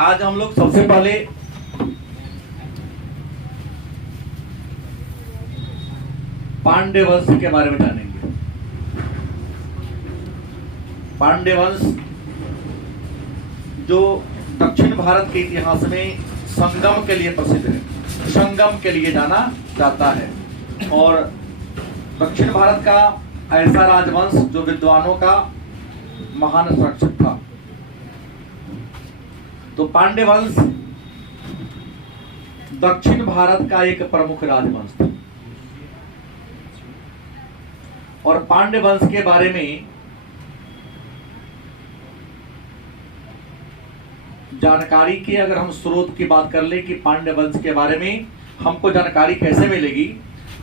आज हम लोग सबसे पहले पांड्य वंश के बारे में जानेंगे। पांड्य वंश जो दक्षिण भारत के इतिहास में संगम के लिए प्रसिद्ध है, संगम के लिए जाना जाता है और दक्षिण भारत का ऐसा राजवंश जो विद्वानों का महान संरक्षक था। तो पांड्य वंश दक्षिण भारत का एक प्रमुख राजवंश था और पांड्य वंश के बारे में जानकारी की अगर हम स्रोत की बात कर ले कि पांड्य वंश के बारे में हमको जानकारी कैसे मिलेगी,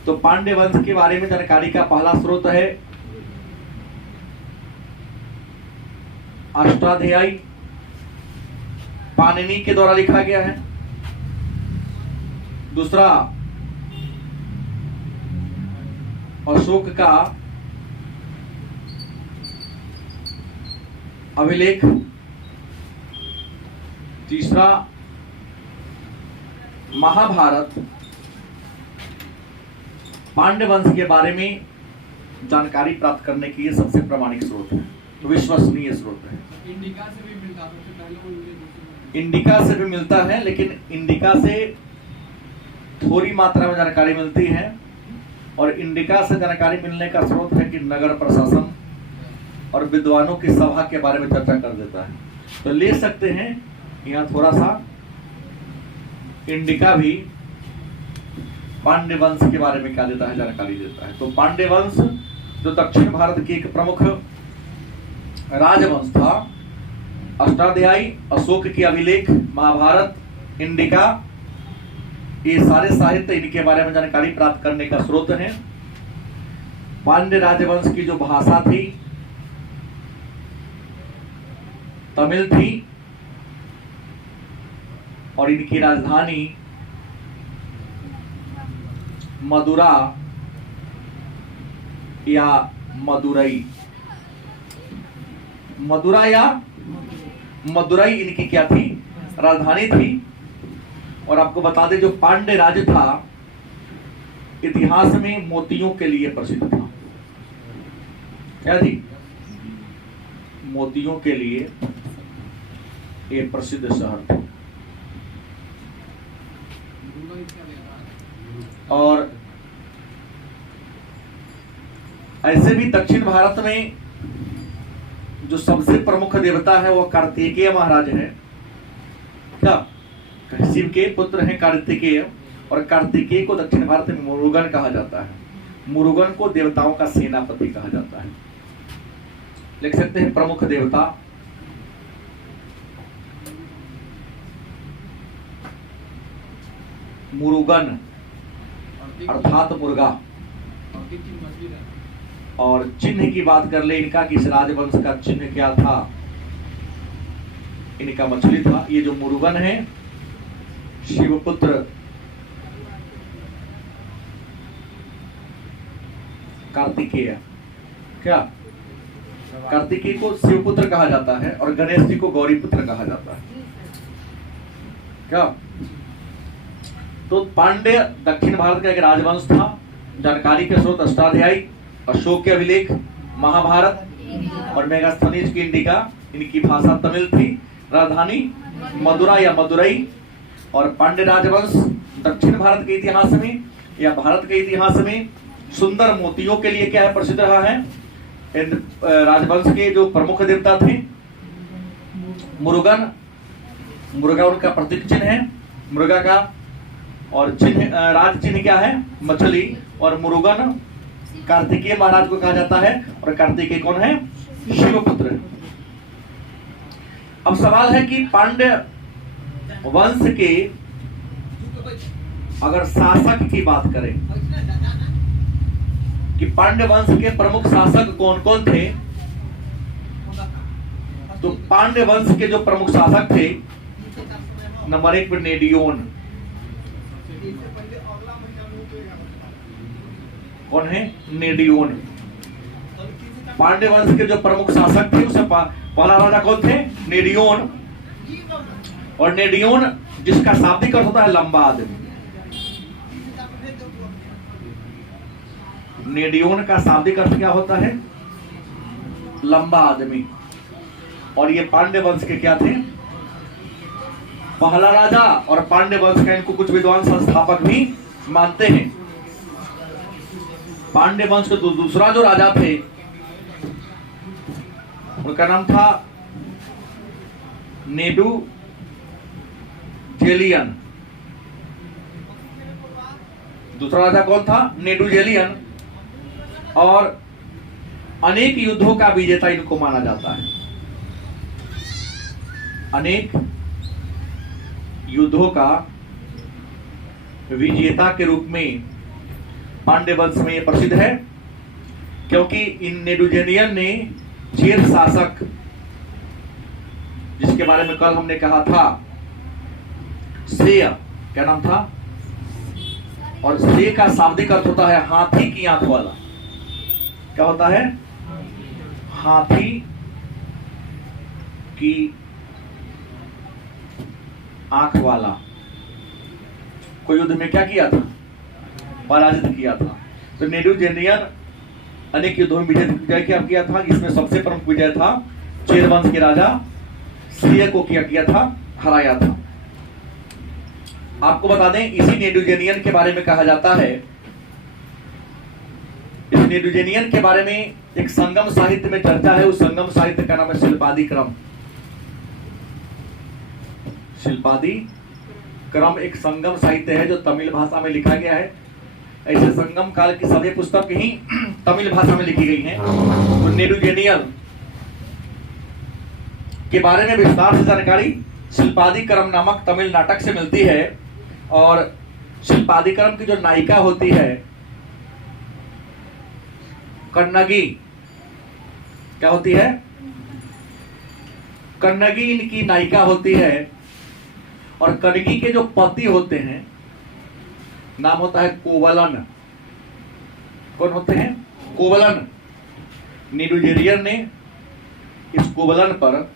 तो पांड्य वंश के बारे में जानकारी का पहला स्रोत है अष्टाध्यायी, पाणिनि के द्वारा लिखा गया है। दूसरा अशोक का अभिलेख। तीसरा महाभारत। पांड्य वंश के बारे में जानकारी प्राप्त करने के लिए सबसे प्रामाणिक स्रोत है, विश्वसनीय स्रोत है। इंडिका से भी मिलता है, सबसे पहले इंडिका से भी मिलता है, लेकिन इंडिका से थोड़ी मात्रा में जानकारी मिलती है और इंडिका से जानकारी मिलने का स्रोत है कि नगर प्रशासन और विद्वानों की सभा के बारे में चर्चा कर देता है। तो ले सकते हैं यहाँ थोड़ा सा इंडिका भी पांड्य वंश के बारे में क्या देता है, जानकारी देता है। तो पांड्य वंश जो दक्षिण भारत की एक प्रमुख राजवंश था, अष्टाध्यायी, अशोक की अभिलेख, महाभारत, इंडिका, ये सारे साहित्य इनके बारे में जानकारी प्राप्त करने का स्रोत है। पांड्य राजवंश की जो भाषा थी तमिल थी और इनकी राजधानी मदुरा या मदुरई, मदुरा या मदुरई इनकी क्या थी, राजधानी थी। और आपको बता दें जो पांड्य राज्य था इतिहास में मोतियों के लिए प्रसिद्ध था। क्या थी? मोतियों के लिए एक प्रसिद्ध शहर था। और ऐसे भी दक्षिण भारत में जो सबसे प्रमुख देवता है वो कार्तिकेय महाराज है। क्या? शिव के पुत्र हैं कार्तिकेय, और कार्तिकेय को दक्षिण भारत में मुरुगन कहा जाता है। मुरुगन को देवताओं का सेनापति कहा जाता है। लिख सकते हैं प्रमुख देवता मुरुगन अर्थात मुर्गा। और चिन्ह की बात कर ले इनका कि इस राजवंश का चिन्ह क्या था, इनका मछली था। ये जो मुरुगन है शिवपुत्र कार्तिकेय, क्या कार्तिकेय को शिवपुत्र कहा जाता है और गणेश जी को गौरी पुत्र कहा जाता है। क्या? तो पांड्य दक्षिण भारत का एक राजवंश था। जानकारी के स्रोत अष्टाध्यायी, अशोक के अभिलेख, महाभारत और मेगास्थनीज की इंडिका। इनकी भाषा तमिल थी, राजधानी मदुरा या मदुरई। और पांड्य राजवंश दक्षिण भारत के इतिहास में या भारत के इतिहास में सुंदर मोतियों के लिए क्या है, प्रसिद्ध रहा है। इन राजवंश के जो प्रमुख देवता थे मुरुगन, मुर्गा उनका प्रतीक चिन्ह है मुर्गा का, और चिन्ह राज चिन्ह क्या है, मछली। और मुरुगन कार्तिकेय महाराज को कहा जाता है और कार्तिकेय कौन है, शिवपुत्र। अब सवाल है कि पांड्य वंश के अगर शासक की बात करें कि पांड्य वंश के प्रमुख शासक कौन कौन थे, तो पांड्य वंश के जो प्रमुख शासक थे, नंबर 1 पर नेडियोन। कौन है? नेडियोन। पांड्य वंश के जो प्रमुख शासक थे उससे पहला राजा कौन थे? नेडियोन। और नेडियोन जिसका शाब्दिक अर्थ होता है लंबा आदमी। नेडियोन का शाब्दिक अर्थ क्या होता है? लंबा आदमी। और ये पांड्य वंश के क्या थे? पहला राजा। और पांड्य वंश का इनको कुछ विद्वान संस्थापक भी मानते हैं। पांड्य वंश के दूसरा जो राजा थे उनका नाम था नेडुजेलियन। दूसरा राजा कौन था? नेडुजेलियन। और अनेक युद्धों का विजेता इनको माना जाता है। अनेक युद्धों का विजेता के रूप में पांड्य वंश में यह प्रसिद्ध है, क्योंकि इन नेडुजेलियन ने चेर शासक, जिसके बारे में कल हमने कहा था, श्रेय, क्या नाम था? और श्रेय का शाब्दिक अर्थ होता है हाथी की आंख वाला। क्या होता है? हाथी की आंख वाला। कोई युद्ध में क्या किया था? पराजित किया था। तो नेडुजेलियन अनेक युद्धों में विजय क्या किया था? इसमें सबसे प्रमुख विजय था चेर वंश के राजा श्रेय को किया था, हराया था। आपको बता दें, इसी नेडुजेलियन के बारे में कहा जाता है, इस नेडुजेलियन के बारे में एक संगम साहित्य में चर्चा है। उस संगम साहित्य का नाम है शिल्पादी क्रम। शिल्पादी क्रम एक संगम साहित्य है जो तमिल भाषा में लिखा गया है। ऐसे संगम काल की सभी पुस्तक ही तमिल भाषा में लिखी गई हैं। तो नेडुजेलियन के बारे में विस्तार से जानकारी शिल्पादी क्रम नामक तमिल नाटक से मिलती है। और शिल्पादी क्रम की जो नायिका होती है कन्नगी, क्या होती है? कन्नगी इनकी नायिका होती है। और कन्नगी के जो पति होते हैं नाम होता है कोवलन। कौन होते हैं? कोवलन। नेडुजेलियन ने इस कोवलन पर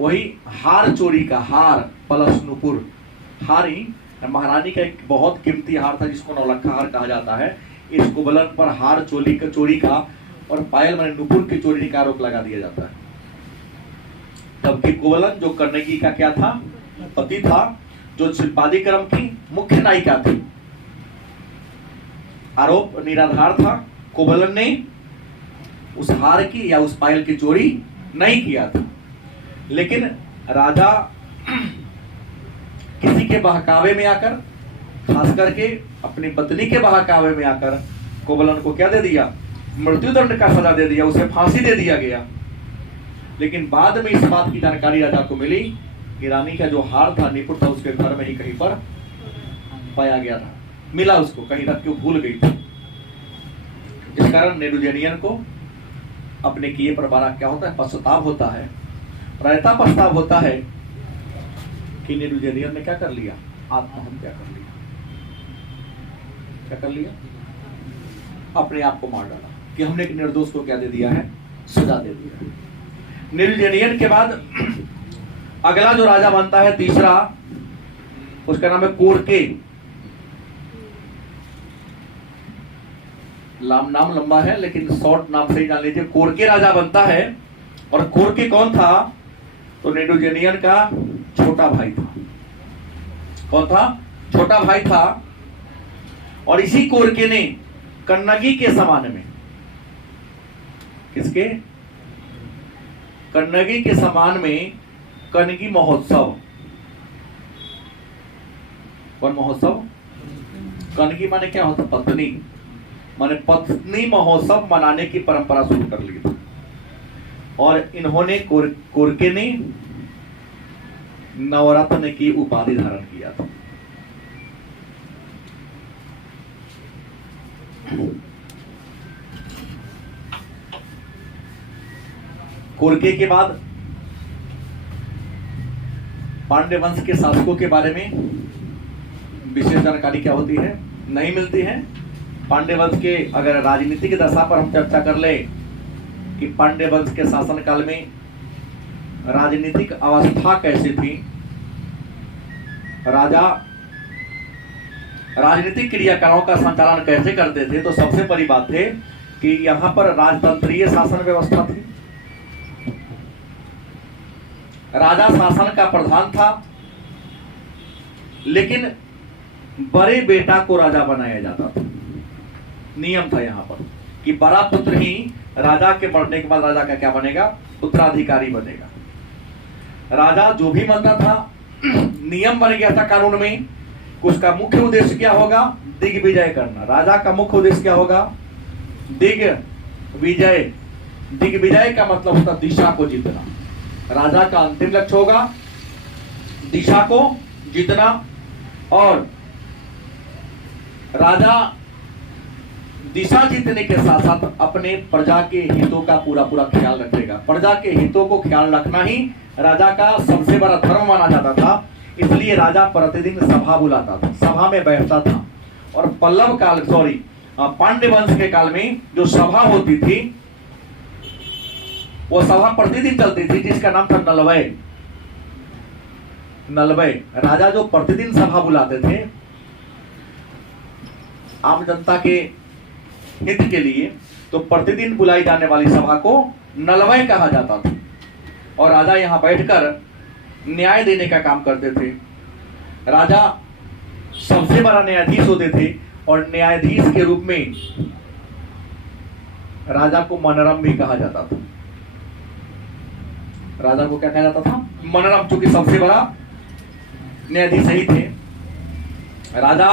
वही हार चोरी का, हार प्लस नुपुर, हार ही महारानी का एक बहुत कीमती हार था जिसको नौलखा हार कहा जाता है। इस कोवलन पर हार चोरी का और पायल माने नुपुर की चोरी का आरोप लगा दिया जाता है। जबकि कोवलन जो कन्नगी का क्या था? पति था, जो शिल्पादी क्रम की मुख्य नायिका थी। आरोप निराधार था। कोवलन ने उस हार की या उस पायल की चोरी नहीं किया था। लेकिन राजा किसी के बहकावे में आकर, खास करके अपनी पत्नी के बहकावे में आकर कोवलन को क्या दे दिया? मृत्युदंड का सजा दे दिया, उसे फांसी दे दिया गया। लेकिन बाद में इस बात की जानकारी राजा को मिली कि रानी का जो हार था, निपुण था, उसके घर में ही कहीं पर पाया गया था, मिला उसको, कहीं रख के भूल गई थी। इस कारण नेडुजेलियन को अपने किए पर बड़ा क्या होता है? पश्चाताप होता है, प्रायता पश्चाताप होता है कि नेडुजेलियन ने क्या कर लिया? आत्महत्या कर लिया। क्या कर लिया? अपने आप को मार डाला कि हमने एक निर्दोष को क्या दे दिया है? सजा दे दिया है। नेडुजेलियन के बाद अगला जो राजा बनता है तीसरा, उसका नाम है कोरके। नाम लंबा है लेकिन शॉर्ट नाम से ही जान लीजिए। कोरके राजा बनता है। और कोरके कौन था? तो नेडुजेलियन का छोटा भाई था। कौन था? छोटा भाई था। और इसी कोरके ने कन्नगी के समान में, किसके? कन्नगी के समान में कन्नगी महोत्सव। कौन महोत्सव? कन्नगी माने क्या होता? पत्नी। माने पत्नी महोत्सव मनाने की परंपरा शुरू कर ली थी। और इन्होंने कोरके ने नवरत्न की उपाधि धारण किया था। कोरके के बाद पांड्य वंश के शासकों के बारे में विशेष जानकारी क्या होती है? नहीं मिलती है। पांड्य वंश के अगर राजनीतिक दशा पर हम चर्चा कर ले कि पांड्य वंश के शासन काल में राजनीतिक अवस्था कैसी थी, राजा राजनीतिक क्रियाकलापों का संचालन कैसे करते थे, तो सबसे बड़ी बात है कि यहां पर राजतंत्रीय शासन व्यवस्था थी। राजा शासन का प्रधान था, लेकिन बड़े बेटा को राजा बनाया जाता था। नियम था यहां पर कि बड़ा पुत्र ही राजा के मरने के बाद राजा का क्या बनेगा, उत्तराधिकारी बनेगा। राजा जो भी बनता था, नियम बन गया था कानून में, उसका मुख्य उद्देश्य क्या होगा, दिग्विजय करना। राजा का मुख्य उद्देश्य क्या होगा, दिग्विजय। दिग्विजय का मतलब होता दिशा को जीतना। राजा का अंतिम लक्ष्य होगा दिशा को जीतना, और राजा दिशा जीतने के साथ साथ अपने प्रजा के हितों का पूरा पूरा ख्याल रखेगा। प्रजा के हितों को ख्याल रखना ही राजा का सबसे बड़ा धर्म माना जाता था। इसलिए राजा प्रतिदिन सभा बुलाता था, सभा में बैठता था। और पल्लव काल पांड्य वंश के काल में जो सभा होती थी, वो सभा प्रतिदिन चलती थी, जिसका नाम था नलवय। नलवय राजा जो प्रतिदिन सभा बुलाते थे आम जनता के हित के लिए, तो प्रतिदिन बुलाई जाने वाली सभा को नलवय कहा जाता था। और राजा यहां बैठकर न्याय देने का काम करते थे। राजा सबसे बड़ा न्यायाधीश होते थे, और न्यायाधीश के रूप में राजा को मनरम भी कहा जाता था। राजा को क्या कहा जाता था, मनरम, चूंकि सबसे बड़ा न्यायाधीश ही थे। राजा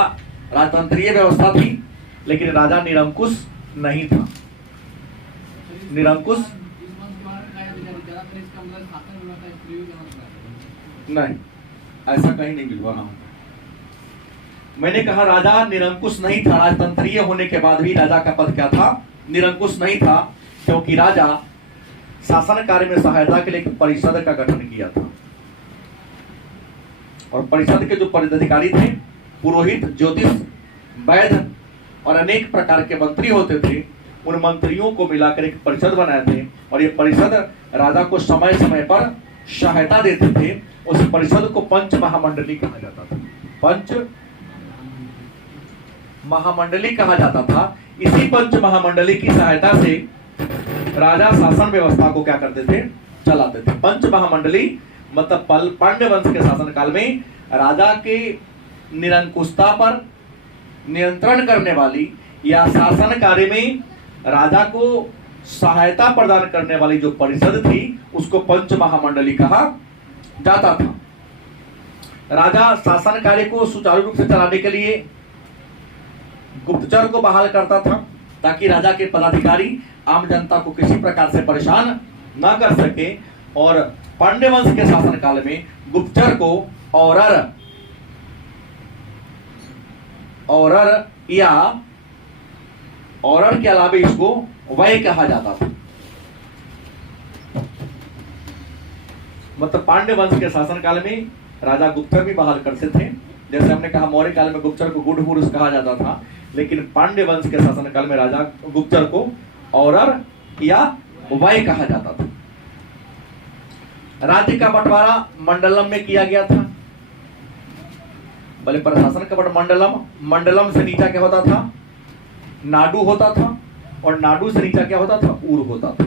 राजतंत्रीय व्यवस्था थी, लेकिन राजा निरंकुश नहीं था। निरंकुश नहीं, ऐसा कहीं नहीं मिलवा। मैंने कहा राजा निरंकुश नहीं था। राजतंत्रीय होने के बाद भी राजा का पद क्या था, निरंकुश नहीं था, क्योंकि राजा शासन कार्य में सहायता के लिए एक परिषद का गठन किया था। और परिषद के जो पदाधिकारी थे, पुरोहित, ज्योतिष, वैद्य और अनेक प्रकार के मंत्री होते थे, उन मंत्रियों को मिलाकर एक परिषद बनाए थे। और ये परिषद राजा को समय समय पर सहायता देते थे। उस परिषद को पंच महामंडली कहा जाता था। पंच महामंडली कहा जाता था। इसी पंच महामंडली की सहायता से राजा शासन व्यवस्था को क्या करते थे, चलाते थे। पंच महामंडली मतलब पांड्य वंश के शासन काल में राजा के निरंकुशता पर नियंत्रण करने वाली या शासन कार्य में राजा को सहायता प्रदान करने वाली जो परिषद थी, उसको पंच महामंडली कहा जाता था। राजा शासन कार्य को सुचारू रूप से चलाने के लिए गुप्तचर को बहाल करता था, ताकि राजा के पदाधिकारी आम जनता को किसी प्रकार से परेशान न कर सके। और पांड्य वंश के शासन काल में गुप्तचर को औरर के अलावा इसको वय कहा जाता था। मतलब पांड्य वंश के शासन काल में राजा गुप्तचर भी बहाल करते थे। जैसे हमने कहा मौर्य काल में गुप्तचर को गुड पुरुष कहा जाता था, लेकिन पांड्य वंश के शासन काल में राजा गुप्तचर को औरर या वय कहा जाता था। राज्य का बंटवारा मंडलम में किया गया था। भले प्रशासन का बट मंडलम से नीचा क्या होता था, नाडु होता था, और नाडु से नीचा क्या होता था, ऊर होता था।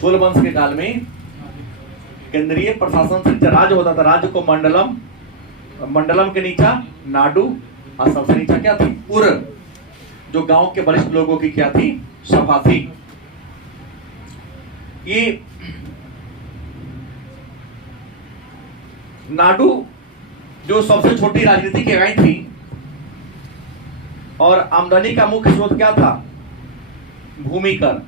चोल वंश के काल में केंद्रीय प्रशासन से राज्य होता था। राज्य को मंडलम के नीचा नाडु, और सबसे नीचा क्या थी, उर, जो गांव के वरिष्ठ लोगों की क्या थी, सभा थी। ये नाडु जो सबसे छोटी राजनीतिक इकाई थी, और आमदनी का मुख्य स्रोत क्या था, भूमि कर।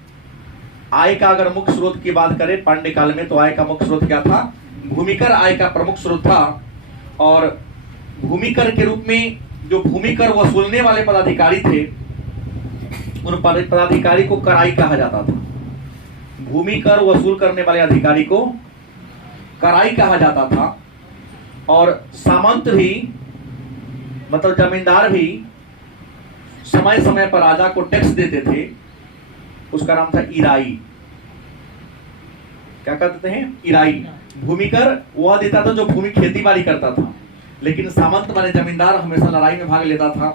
आय का अगर मुख्य स्रोत की बात करें पांड्य काल में, तो आय का मुख्य स्रोत क्या था, भूमिकर आय का प्रमुख स्रोत था। और भूमिकर के रूप में जो भूमिकर वसूलने वाले पदाधिकारी थे, उन पदाधिकारी को कराई कहा जाता था। भूमिकर वसूल करने वाले अधिकारी को कराई कहा जाता था। और सामंत भी मतलब जमींदार भी समय समय पर राजा को टैक्स देते थे, उसका नाम था इराई। क्या कहते हैं, इराई। भूमिकर वह देता था जो भूमि खेती बाड़ी करता था, लेकिन सामंत माने जमींदार हमेशा लड़ाई में भाग लेता था,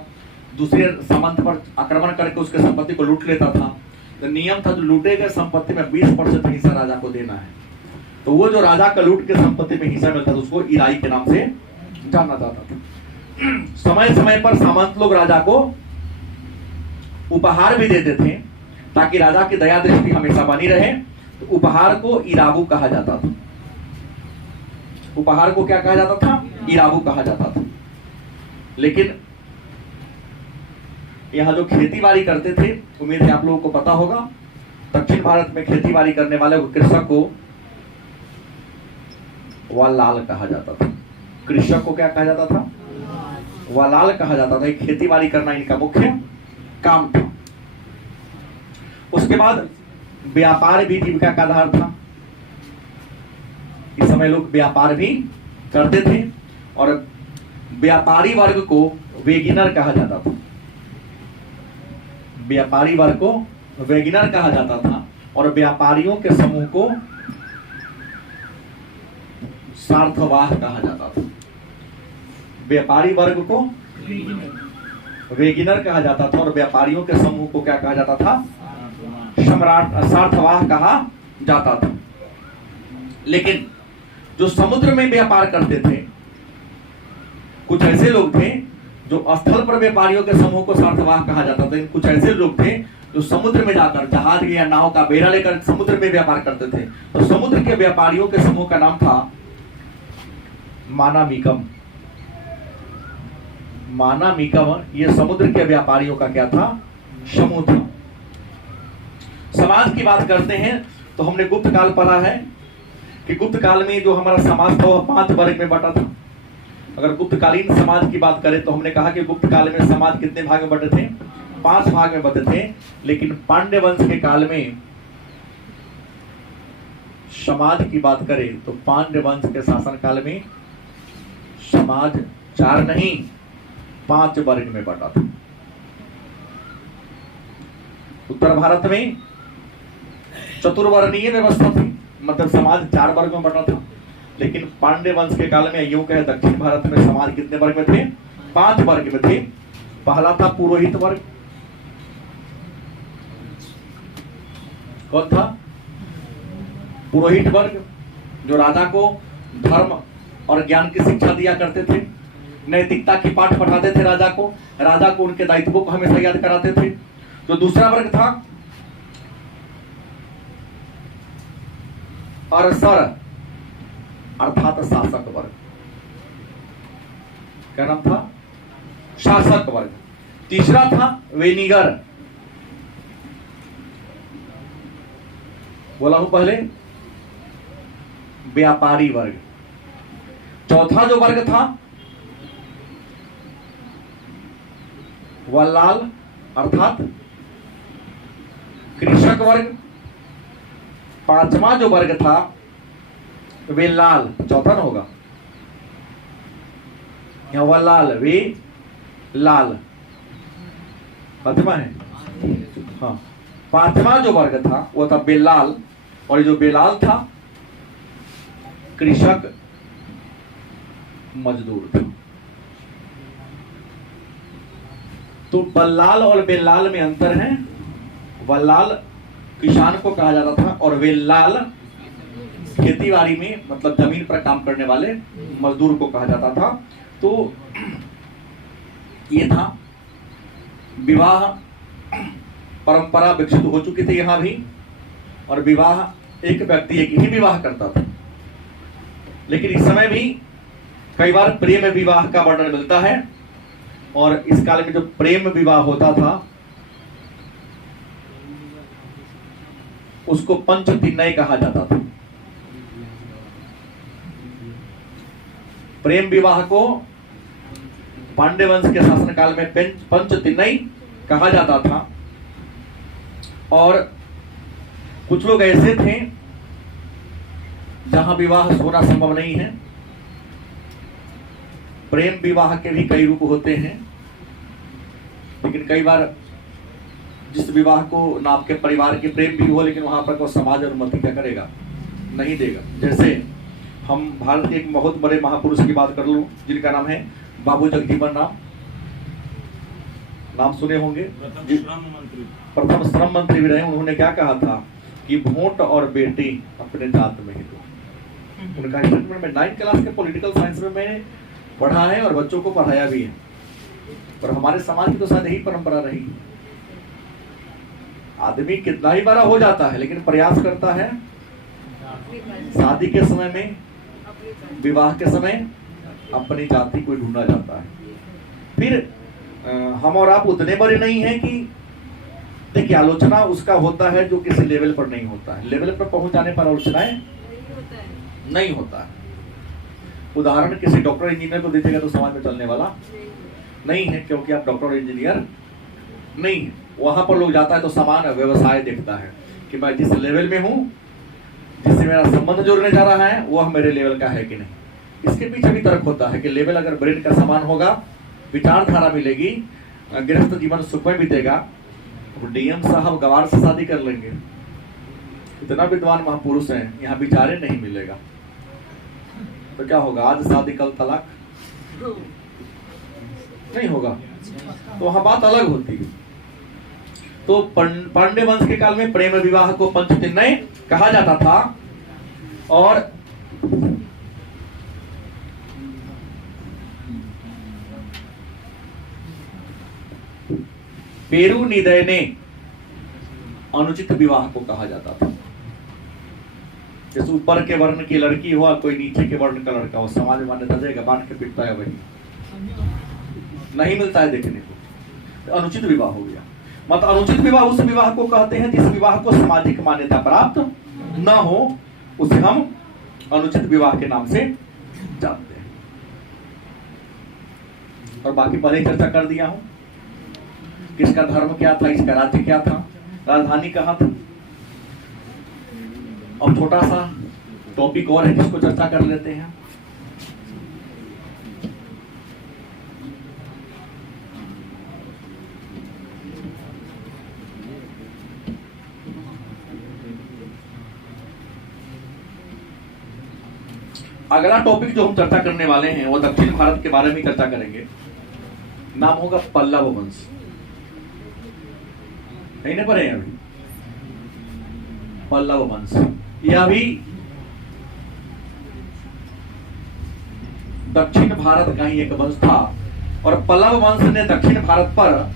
दूसरे सामंत पर आक्रमण करके उसके संपत्ति को लूट लेता था। तो नियम था जो लूटे गए संपत्ति में 20% हिस्सा राजा को देना है। तो वो जो राजा का लूट के संपत्ति में हिस्सा मिलता था उसको इराई के नाम से जाना जाता था। समय समय पर सामंत लोग राजा को उपहार भी देते थे ताकि राजा की दया दृष्टि हमेशा बनी रहे। तो उपहार को इराबू कहा जाता था। उपहार को क्या कहा जाता था, इराबू कहा जाता था। लेकिन यहां जो खेती बाड़ी करते थे, उम्मीद है आप लोगों को पता होगा, दक्षिण भारत में खेती बाड़ी करने वाले कृषक को वलाल कहा जाता था। कृषक को क्या कहा जाता था, वलाल कहा जाता था। खेती बाड़ी करना इनका मुख्य काम था। उसके बाद व्यापार भी जीविका का आधार था। इस समय लोग व्यापार भी करते थे और व्यापारी वर्ग को वेगिनर कहा जाता था। व्यापारी वर्ग को वेगिनर कहा जाता था और व्यापारियों के समूह को सार्थवाह कहा जाता था। व्यापारी वर्ग को वेगिनर कहा जाता था और व्यापारियों के समूह को क्या कहा जाता था, सम्राट सार्थवाह कहा जाता था। लेकिन जो समुद्र में व्यापार करते थे, कुछ ऐसे लोग थे जो स्थल पर व्यापारियों के समूह को सार्थवाह कहा जाता था। कुछ ऐसे लोग थे जो समुद्र में जाकर जहाज या नाव का बेड़ा लेकर समुद्र में व्यापार करते थे। तो समुद्र के व्यापारियों के समूह का नाम था मानामिकम। मानामिकम ये समुद्र के व्यापारियों का क्या था, समूह था। समाज की बात करते हैं तो हमने गुप्त काल पढ़ा है कि गुप्त काल में जो हमारा समाज था वह 5 वर्ग में बटा था। अगर गुप्तकालीन समाज की बात करें तो हमने कहा कि गुप्त काल में समाज कितने भाग में बटे थे, 5 भाग में बटे थे। लेकिन पांड्य वंश के काल में समाज की बात करें तो पांड्य वंश के शासन काल में समाज 4 नहीं 5 वर्ग में बटा था। उत्तर भारत में चतुर्वर्णीय व्यवस्था थी, मतलब समाज 4 वर्ग में बटा था। लेकिन पांड्य वंश के काल में यूं कहे दक्षिण भारत में समाज कितने वर्ग में थे, 5 वर्ग में थे। पहला था पुरोहित वर्ग। कौन था, पुरोहित वर्ग, जो राजा को धर्म और ज्ञान की शिक्षा दिया करते थे, नैतिकता की पाठ पढ़ाते थे राजा को उनके दायित्वों को हमेशा याद कराते थे। जो दूसरा वर्ग था अरसर अर्थात शासक वर्ग। क्या नाम था, शासक वर्ग। तीसरा था वेनिगर, बोला हूं पहले, व्यापारी वर्ग। चौथा जो वर्ग था वल्लाल अर्थात कृषक वर्ग। 5वां जो वर्ग था वे लाल, चौथा ना होगा यहाँ, वल्लाल वे लाल 5वां है। हाँ, 5वां जो वर्ग था वो था बेलाल, और ये जो बेलाल था कृषक मजदूर था। तो बल्लाल और बेलाल में अंतर है। वल्लाल किसान को कहा जाता था और वेलाल खेतीबाड़ी में मतलब जमीन पर काम करने वाले मजदूर को कहा जाता था। तो ये था विवाह परंपरा विकसित हो चुकी थी यहाँ भी, और विवाह एक व्यक्ति एक ही विवाह करता था। लेकिन इस समय भी कई बार प्रेम विवाह का वर्णन मिलता है, और इस काल में जो प्रेम विवाह होता था उसको पंचतिन्नय कहा जाता था। प्रेम विवाह को पांड्य वंश के शासनकाल में पंचतिन्नय कहा जाता था। और कुछ लोग ऐसे थे जहां विवाह होना संभव नहीं है। प्रेम विवाह के भी कई रूप होते हैं, लेकिन कई बार जिस विवाह को ना आपके परिवार के प्रेम भी हो, लेकिन वहां पर को समाज अनुमति क्या करेगा, नहीं देगा। जैसे हम भारत के एक बहुत बड़े महापुरुष की बात कर लूं, जिनका नाम है बाबू जगजीवन राम, नाम सुने होंगे, प्रथम श्रम मंत्री भी रहे। उन्होंने क्या कहा था कि वोट और बेटी अपने जात में ही दो। उनका स्टेटमेंट में 9th क्लास के पॉलिटिकल साइंस में मैंने पढ़ा है और बच्चों को पढ़ाया भी है। और हमारे समाज की तो शायद यही परंपरा रही। आदमी कितना ही बड़ा हो जाता है लेकिन प्रयास करता है शादी के समय में, विवाह के समय अपनी जाति को ढूंढा जाता है। फिर हम और आप उतने बड़े नहीं हैं कि देखिए, आलोचना उसका होता है जो किसी लेवल पर नहीं होता है। लेवल पर पहुंच जाने पर आलोचनाएं नहीं होता है। उदाहरण किसी डॉक्टर इंजीनियर को दीजिएगा तो समाज में चलने वाला नहीं है, क्योंकि आप डॉक्टर इंजीनियर नहीं है। वहां पर लोग जाता है तो समान व्यवसाय देखता है कि मैं जिस लेवल में हूं, जिससे मेरा संबंध जोड़ने जा रहा है, वह मेरे लेवल का है कि नहीं। इसके पीछे भी तर्क होता है कि लेवल अगर ब्रेन का समान होगा, विचारधारा मिलेगी, गृहस्थ जीवन सुख में बीतेगा, तो डीएम साहब गवार से शादी कर लेंगे। इतना विद्वान महापुरुष हैं, यहाँ विचारे नहीं मिलेगा तो क्या होगा? आज शादी कल तलाक नहीं होगा। तो वहां बात अलग होती है। तो पांडे वंश के काल में प्रेम विवाह को पंचतिन्नय कहा जाता था। और पेरू निदय ने अनुचित विवाह को कहा जाता था। जैसे ऊपर के वर्ण की लड़की हो, कोई नीचे के वर्ण का लड़का हो, समाज में मान्यता देगा, बांध के पिटता है, वही नहीं मिलता है देखने को। तो अनुचित विवाह हो गया। मतलब अनुचित विवाह उस विवाह को कहते हैं जिस विवाह को सामाजिक मान्यता प्राप्त न हो, उसे हम अनुचित विवाह के नाम से जानते हैं। और बाकी पहले ही चर्चा कर दिया हूं, किसका धर्म क्या था, इसका राज्य क्या था, राजधानी कहां था। अब छोटा सा टॉपिक और है जिसको चर्चा कर लेते हैं। अगला टॉपिक जो हम चर्चा करने वाले हैं वो दक्षिण भारत के बारे में चर्चा करेंगे। नाम होगा पल्लव वंश। नहीं ना पढ़े अभी? पल्लव वंश यह भी दक्षिण भारत का ही एक वंश था। और पल्लव वंश ने दक्षिण भारत पर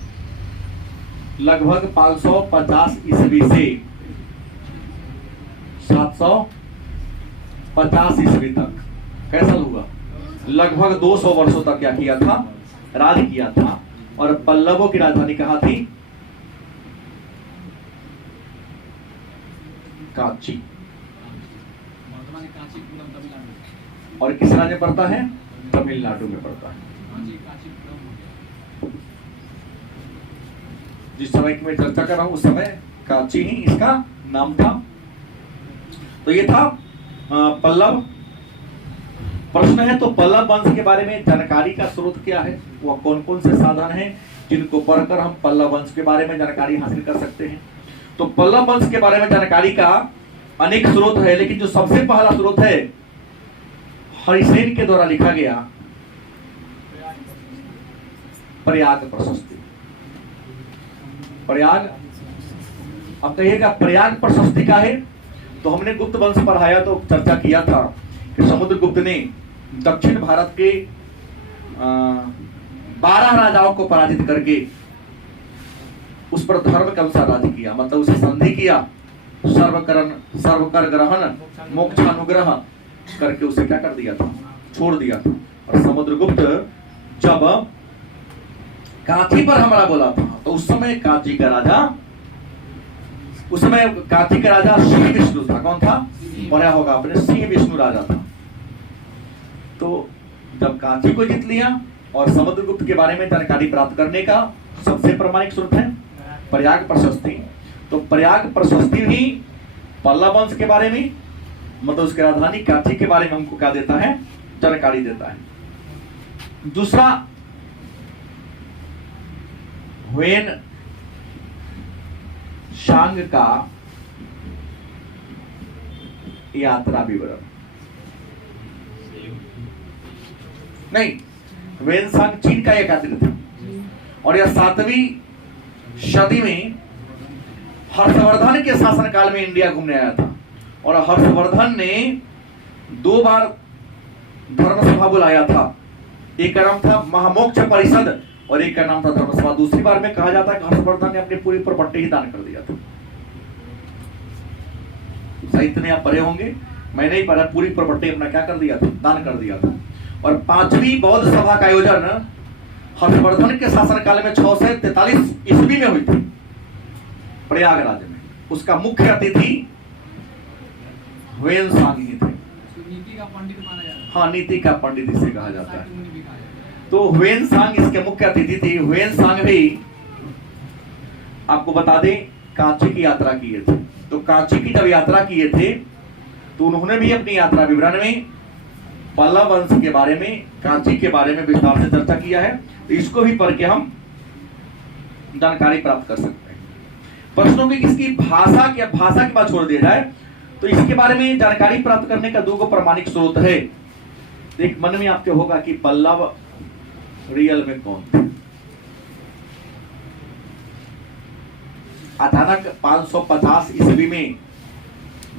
लगभग 550 ईस्वी से 750 ईस्वी तक कैसा हुआ, लगभग 200 वर्षों तक क्या किया था? राज किया था। और पल्लवों की राजधानी कहां थी? कांची। और किस राज्य में पड़ता है? तमिलनाडु में पड़ता है। जिस समय की मैं चर्चा कर रहा हूं उस समय कांची ही इसका नाम था। तो ये था पल्लव। प्रश्न है तो पल्लव वंश के बारे में जानकारी का स्रोत क्या है, वह कौन कौन से साधन हैं जिनको पढ़कर हम पल्लव वंश के बारे में जानकारी हासिल कर सकते हैं। तो पल्लव वंश के बारे में जानकारी का अनेक स्रोत है, लेकिन जो सबसे पहला स्रोत है हरिसेन के द्वारा लिखा गया प्रयाग प्रशस्ति। प्रयाग, अब कहिएगा प्रयाग प्रशस्ति का है। तो हमने गुप्त वंश पढ़ाया तो चर्चा किया था कि समुद्रगुप्त ने दक्षिण भारत के 12 राजाओं को पराजित करके उस पर धर्म के अनुसार राज्य किया। मतलब उसे संधि किया, सर्वकर ग्रहण मोक्षानुग्रह करके उसे क्या कर दिया था? छोड़ दिया था। और समुद्रगुप्त जब कांची पर हमला बोला था तो उस समय कांची का राजा सिंह विष्णु था। कौन था? पढ़ा होगा आपने, सिंह विष्णु राजा था। तो जब कांची को जीत लिया और समुद्रगुप्त के बारे में जानकारी प्राप्त करने का सबसे प्रामाणिक स्रोत है प्रयाग प्रशस्ति। तो प्रयाग प्रशस्ति ही पल्लव वंश के बारे में, मतलब उसकी राजधानी कांची के बारे में हमको क्या देता है? जानकारी देता है। दूसरा, ह्वेन सांग का यात्रा विवरण। नहीं, ह्वेनसांग चीन का एक यात्री था और यह 7वीं सदी में हर्षवर्धन के शासनकाल में इंडिया घूमने आया था। और हर्षवर्धन ने 2 बार धर्मसभा बुलाया था। एक का नाम था महामोक्ष परिषद और एक का नाम था धर्मसभा। दूसरी बार में कहा जाता है कि हर्षवर्धन ने अपनी पूरी प्रॉपर्टी ही दान कर दिया था। साहित्य में आप पढ़े होंगे, मैंने ही पढ़ा, पूरी प्रॉपर्टी अपना क्या कर दिया था, दान कर दिया था। और 5वीं बौद्ध सभा का आयोजन हर्षवर्धन के शासनकाल में 643 ईस्वी में हुई थी प्रयागराज में। उसका मुख्य अतिथि ह्वेनसांग ही थे। नीति का पंडित माना जाता है। हाँ, नीति का पंडित इसे कहा जाता है। साहित्य मुनि भी कहा जाता है। तो ह्वेनसांग इसके मुख्य अतिथि थे। ह्वेनसांग भी आपको बता दें कांची की यात्रा किए थे। तो कांची की जब यात्रा किए थे तो उन्होंने भी अपनी यात्रा विवरण में पल्लव वंश के बारे में, कांची के बारे में विस्तार से चर्चा किया है। तो इसको भी पढ़ के हम जानकारी प्राप्त कर सकते हैं। प्रश्नों की इसकी भाषा की बात छोड़ दिया जाए तो इसके बारे में जानकारी प्राप्त करने का 2 प्रमाणिक स्रोत है। एक मन में आपके होगा कि पल्लव रियल में कौन थे। अचानक 550 ईस्वी में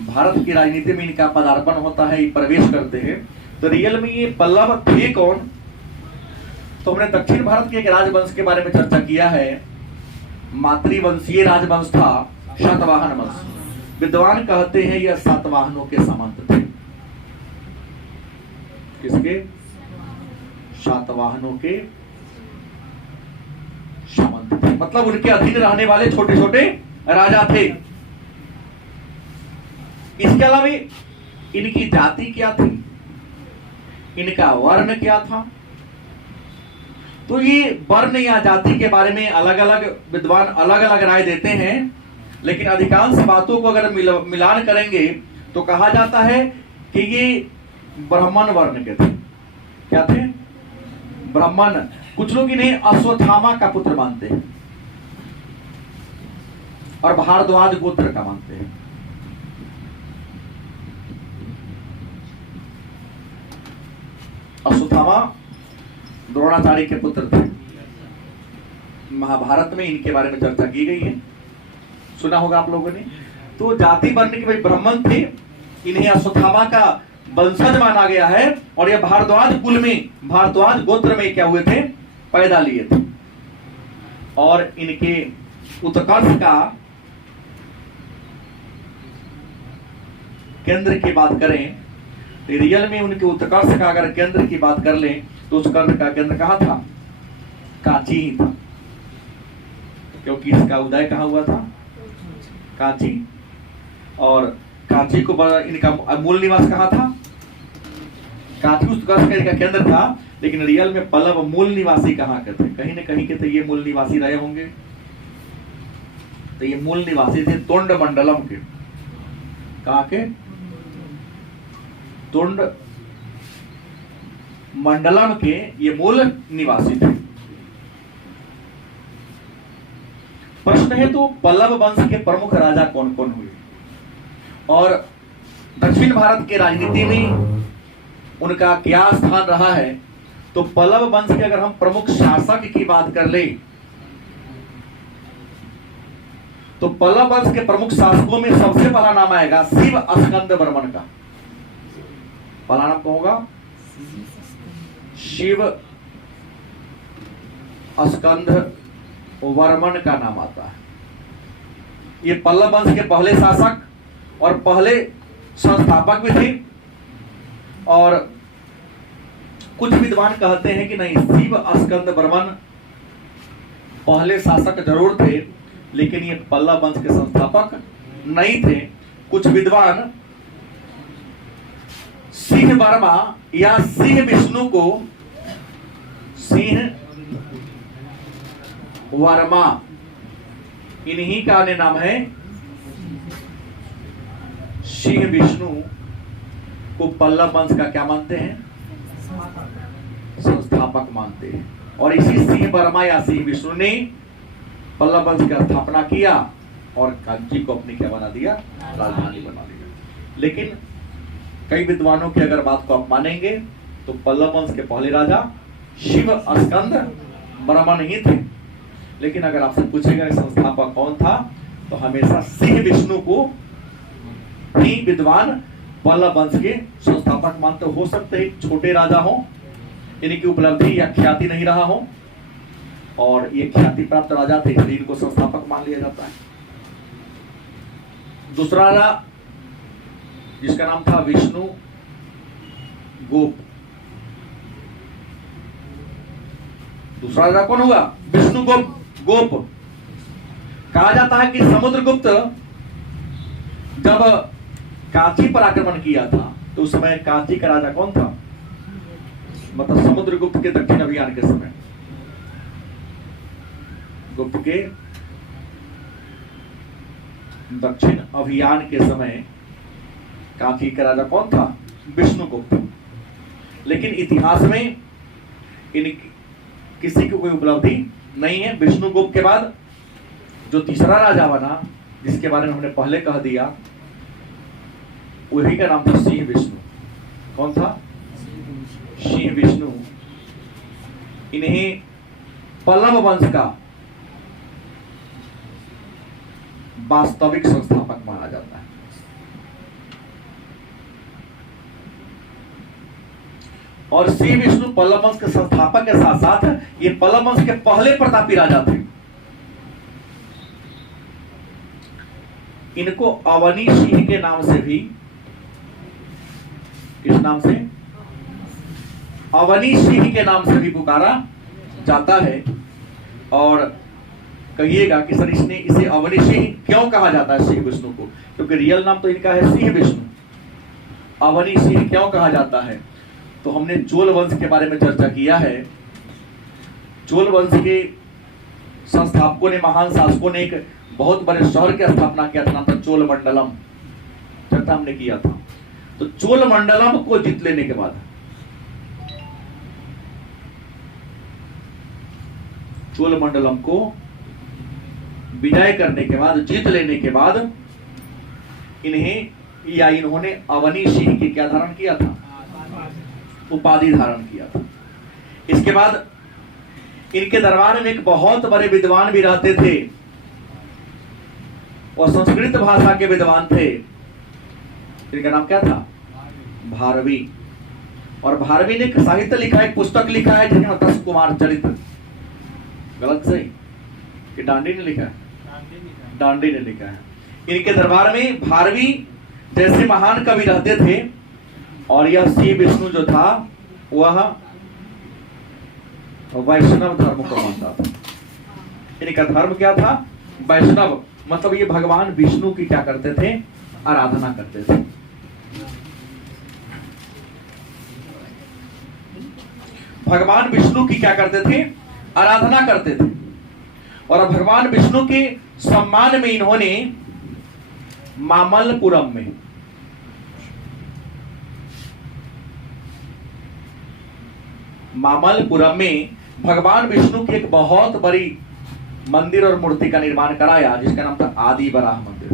भारत की राजनीति में इनका पदार्पण होता है, ये प्रवेश करते हैं। तो रियल में ये पल्लव थे कौन? तो हमने दक्षिण भारत के एक राजवंश के बारे में चर्चा किया है। मातृवंशीय राजवंश था शातवाहन वंश। विद्वान कहते हैं यह सातवाहनों के सामंत थे। किसके? सातवाहनों के सामंत थे, मतलब उनके अधीन रहने वाले छोटे छोटे राजा थे। इसके अलावा इनकी जाति क्या थी, इनका वर्ण क्या था? तो ये वर्ण या जाति के बारे में अलग अलग विद्वान अलग अलग राय देते हैं, लेकिन अधिकांश बातों को अगर मिलान करेंगे तो कहा जाता है कि ये ब्राह्मण वर्ण के थे। क्या थे? ब्राह्मण। कुछ लोग इन्हें अश्वत्थामा का पुत्र मानते हैं और भारद्वाज गोत्र का मानते हैं। अश्वत्थामा द्रोणाचार्य के पुत्र थे। महाभारत में इनके बारे में चर्चा की गई है, सुना होगा आप लोगों ने। तो जाति वर्ण के भाई ब्राह्मण थे, इन्हें अश्वत्थामा का वंशज माना गया है और यह भारद्वाज कुल में, भारद्वाज गोत्र में क्या हुए थे, पैदा लिए थे। और इनके उत्कर्ष का केंद्र की बात करें तो रियल में उनके उत्कर्ष का अगर केंद्र की बात कर लें तो उस केंद्र का केंद्र कहां था? कांची ही था, क्योंकि इसका उदय कहां हुआ था? कांची। और कांची को इनका मूल निवास कहां था? कांची उत्कर्ष का इनका केंद्र था, लेकिन रियल में पल्लव मूल निवासी कहां के थे? कहीं न कहीं के तो ये मूल निवासी रहे होंगे। तो ये मूल निवासी थे तोंड मंडलम के। कहां के? तोंड मंडलम के ये मूल निवासी थे। प्रश्न है तो पल्लव वंश के प्रमुख राजा कौन कौन हुए और दक्षिण भारत के राजनीति में उनका क्या स्थान रहा है? तो पल्लव वंश के अगर हम प्रमुख शासक की बात कर ले तो पल्लव वंश के प्रमुख शासकों में सबसे पहला नाम आएगा शिव स्कंद वर्मन का। पहला नाम कौन होगा? शिव स्कंद वर्मन का नाम आता है। ये पल्लव वंश के पहले शासक और पहले संस्थापक भी थे। और कुछ विद्वान कहते हैं कि नहीं, शिव स्कंद वर्मन पहले शासक जरूर थे, लेकिन ये पल्लव वंश के संस्थापक नहीं थे। कुछ विद्वान सिंह वर्मा या सिंह विष्णु को सिंह वर्मा, इन्हीं का अन्य नाम है सिंह विष्णु, को पल्लव वंश का क्या मानते हैं? संस्थापक मानते हैं। और इसी सिंह वर्मा या सिंह विष्णु ने पल्लव वंश की स्थापना किया और कांची को अपनी क्या बना दिया? राजधानी बना दिया। लेकिन कई विद्वानों की अगर बात को आप मानेंगे तो पल्लव वंश के पहले राजा शिव स्कंद ब्राह्मण ही थे, लेकिन अगर आपसे पूछेगा कि संस्थापक कौन था तो हमेशा सिंह विष्णु को ही विद्वान पल्लव वंश के संस्थापक मानते। हो सकते हैं छोटे राजा हो, इनकी उपलब्धि या ख्याति नहीं रहा हो, और ये ख्याति प्राप्त राजा थे इसलिए इनको संस्थापक मान लिया जाता है। दूसरा राजा जिसका नाम था विष्णु गोप, दूसरा राजा कौन हुआ? विष्णु गोप। कहा जाता है कि समुद्रगुप्त जब कांची पर आक्रमण किया था तो उस समय कांची का राजा कौन था? मतलब समुद्रगुप्त के दक्षिण अभियान के समय, गुप्त के दक्षिण अभियान के समय कांची का राजा कौन था? विष्णुगुप्त। लेकिन इतिहास में इन किसी की कोई उपलब्धि नहीं है। विष्णुगुप्त के बाद जो तीसरा राजा बना, जिसके बारे में हमने पहले कह दिया, वही का नाम था सिंह विष्णु। कौन था? सिंह विष्णु। इन्हें पल्लव वंश का वास्तविक संस्थापक माना जाता है। और सिंह विष्णु पल्लव वंश के संस्थापक के साथ साथ ये पल्लव वंश के पहले प्रतापी राजा थे। इनको अवनी सिंह के नाम से भी, किस नाम से? अवनी सिंह के नाम से भी पुकारा जाता है। और कहिएगा कि सर इसने इसे अवनी सिंह क्यों कहा जाता है सिंह विष्णु को? क्योंकि रियल नाम तो इनका है सिंह विष्णु, अवनी सिंह क्यों कहा जाता है? तो हमने चोल वंश के बारे में चर्चा किया है। चोल वंश के संस्थापकों ने, महान शासकों ने एक बहुत बड़े शहर की स्थापना किया था, नाम था चोल मंडलम। चर्चा हमने किया था। तो चोल मंडलम को जीत लेने के बाद, चोल मंडलम को विजय करने के बाद, जीत लेने के बाद इन्होंने अवनी सिंह की क्या धारण किया था? उपाधि धारण किया था। इसके बाद इनके दरबार में एक बहुत बड़े विद्वान भी रहते थे, और संस्कृत भाषा के विद्वान थे। इनका नाम क्या था? भारवी। और भारवी ने एक साहित्य लिखा, एक पुस्तक लिखा है जिसका नाम था कुमार चरित्र। गलत सही कि डांडी ने लिखा है? डांडी ने लिखा है। इनके दरबार में भारवी जैसे महान कवि रहते थे, और यह सिंह विष्णु जो था वह वैष्णव धर्म को मानता था। इनका धर्म क्या था? वैष्णव। मतलब ये भगवान विष्णु की क्या करते थे? आराधना करते थे। भगवान विष्णु की क्या करते थे? आराधना करते थे। और भगवान विष्णु के सम्मान में इन्होंने मामल्लपुरम में, भगवान विष्णु की एक बहुत बड़ी मंदिर और मूर्ति का निर्माण कराया, जिसका नाम था आदि वराह मंदिर।